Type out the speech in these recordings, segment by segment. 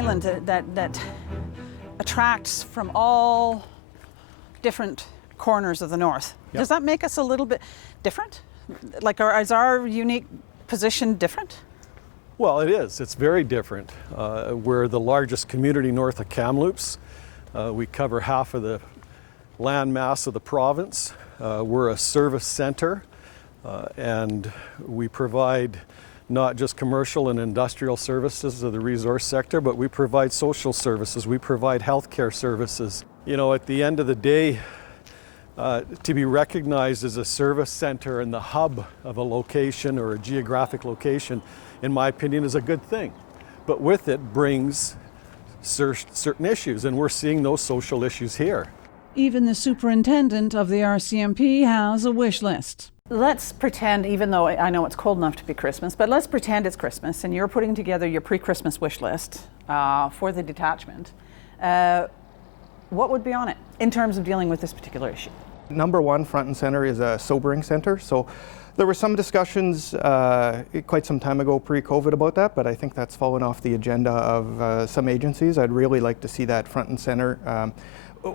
island that attracts from all different corners of the north. Yep. Does that make us a little bit different? Like, is our unique position different? Well, it is. It's very different. We're the largest community north of Kamloops. We cover half of the land mass of the province. We're a service center, and we provide not just commercial and industrial services of the resource sector, but we provide social services. We provide healthcare services. You know, at the end of the day, to be recognized as a service center and the hub of a location or a geographic location, in my opinion, is a good thing. But with it brings certain issues, and we're seeing those social issues here. Even the superintendent of the RCMP has a wish list. Let's pretend, even though I know it's cold enough to be Christmas, but let's pretend it's Christmas and you're putting together your pre-Christmas wish list for the detachment. What would be on it in terms of dealing with this particular issue? Number one, front and center, is a sobering center. So there were some discussions quite some time ago pre-COVID about that, but I think that's fallen off the agenda of some agencies. I'd really like to see that front and center.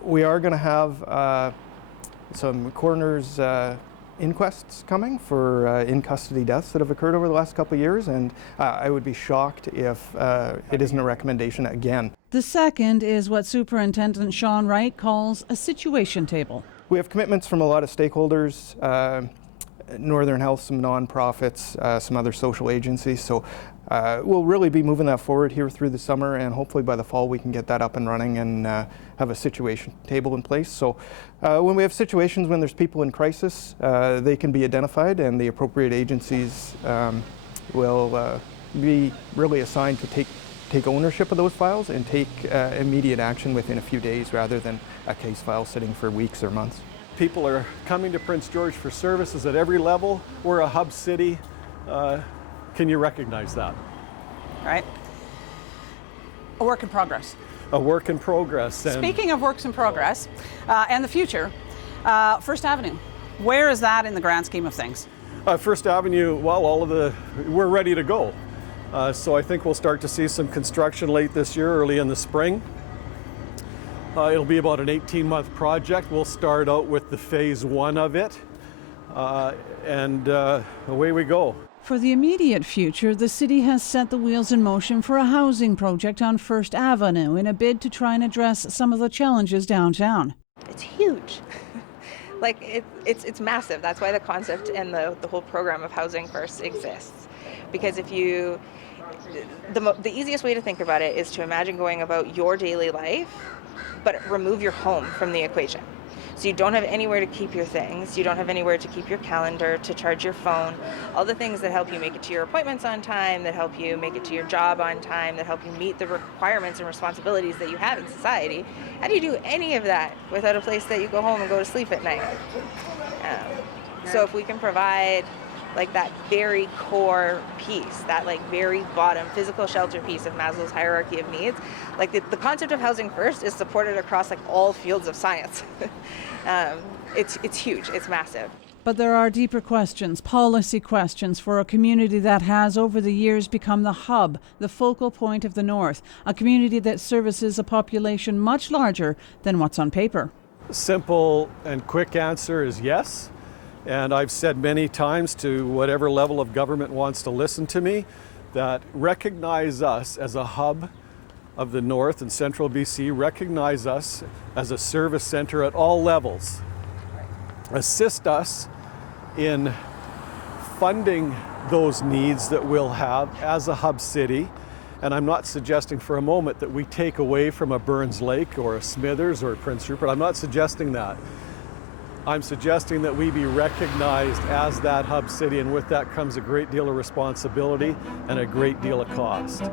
We are going to have some coroner's inquests coming for in-custody deaths that have occurred over the last couple of years, and I would be shocked if it isn't a recommendation again. The second is what Superintendent Sean Wright calls a situation table. We have commitments from a lot of stakeholders, Northern Health, some nonprofits, some other social agencies. So we'll really be moving that forward here through the summer, and hopefully by the fall we can get that up and running and have a situation table in place. So when we have situations when there's people in crisis, they can be identified, and the appropriate agencies will be really assigned to take ownership of those files and take immediate action within a few days rather than a case file sitting for weeks or months. People are coming to Prince George for services at every level. We're a hub city. Can you recognize that? Right. A work in progress. A work in progress. Speaking of works in progress and the future, First Avenue, where is that in the grand scheme of things? First Avenue, well, we're ready to go. So I think we'll start to see some construction late this year, early in the spring. It'll be about an 18-month project. We'll start out with the phase one of it, and away we go. For the immediate future, the city has set the wheels in motion for a housing project on First Avenue in a bid to try and address some of the challenges downtown. It's huge. It's massive. That's why the concept and the whole program of Housing First exists. Because if you, the easiest way to think about it is to imagine going about your daily life, but remove your home from the equation. So you don't have anywhere to keep your things, you don't have anywhere to keep your calendar, to charge your phone, all the things that help you make it to your appointments on time, that help you make it to your job on time, that help you meet the requirements and responsibilities that you have in society. How do you do any of that without a place that you go home and go to sleep at night? So if we can provide like that very core piece, that like very bottom physical shelter piece of Maslow's hierarchy of needs, like the concept of Housing First is supported across like all fields of science. It's huge, it's massive. But there are deeper questions, policy questions for a community that has over the years become the hub, the focal point of the North, a community that services a population much larger than what's on paper. Simple and quick answer is yes. And I've said many times to whatever level of government wants to listen to me that recognize us as a hub of the North and Central BC, recognize us as a service center at all levels. Assist us in funding those needs that we'll have as a hub city. And I'm not suggesting for a moment that we take away from a Burns Lake or a Smithers or a Prince Rupert. I'm not suggesting that. I'm suggesting that we be recognized as that hub city, and with that comes a great deal of responsibility and a great deal of cost.